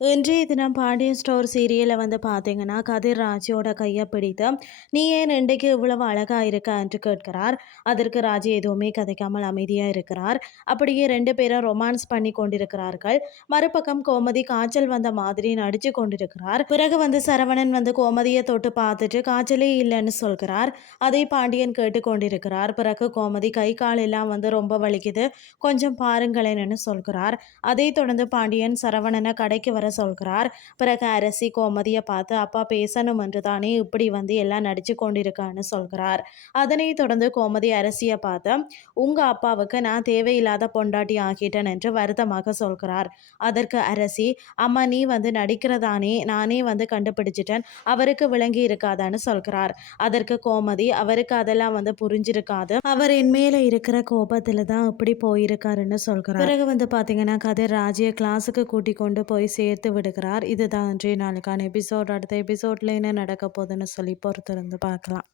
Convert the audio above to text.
இன்றைய தினம் பாண்டியன் ஸ்டோர் சீரியலில் வந்து பார்த்தீங்கன்னா கதிர் ராஜியோட கையை பிடித்து நீ ஏன் இன்றைக்கு இவ்வளவு அழகா இருக்க? என்று கேட்கிறார். அதற்கு ராஜி எதுவுமே கதைக்காமல் அமைதியாக இருக்கிறார். அப்படியே ரெண்டு பேரும் ரொமான்ஸ் பண்ணி கொண்டிருக்கிறார்கள். மறுபக்கம் கோமதி காய்ச்சல் வந்த மாதிரி நடிச்சு கொண்டிருக்கிறார். பிறகு வந்து சரவணன் வந்து கோமதியை தொட்டு பார்த்துட்டு காய்ச்சலே இல்லைன்னு சொல்கிறார். அதை பாண்டியன் கேட்டு கொண்டிருக்கிறார். பிறகு கோமதி கை கால் எல்லாம் வந்து ரொம்ப வலிக்குது. கொஞ்சம் பாருங்களேன்னு சொல்கிறார். அதை தொடர்ந்து பாண்டியன் சரவணனை கடைக்கு வர சொல்கிறார். பிறகு அரசி கோமதியை பார்த்து அப்பா பேசணும் என்று தானே இப்படி வந்து எல்லாம் நடிச்சு கொண்டிருக்கான்னு சொல்கிறார். அதனை தொடர்ந்து கோமதி அரசியை பார்த்து உங்க அப்பாவுக்கு நான் தேவையில்லாத பொண்டாட்டி ஆகிட்டேன் என்று வருத்தமாக சொல்கிறார். அதற்கு அரசி அம்மா நீ வந்து நடிக்கிறதானே நானே வந்து கண்டுபிடிச்சிட்டேன். அவருக்கு விளங்கி இருக்காதான்னு சொல்கிறார். அதற்கு கோமதி அவருக்கு அதெல்லாம் வந்து புரிஞ்சிருக்காது. அவர் என் மேல இருக்கிற கோபத்துல தான் இப்படி போயிருக்காருன்னு சொல்கிறார். பிறகு வந்து பாத்தீங்கன்னா கதிர் ராஜியை கிளாஸுக்கு கூட்டி கொண்டு போய் சேர்த்து விடுகிறார். இதுதான் இன்றைய நாளுக்கான எபிசோட். அடுத்த எபிசோட்ல என்ன நடக்க போகுதுன்னு சொல்லி பொறுத்திருந்து பார்க்கலாம்.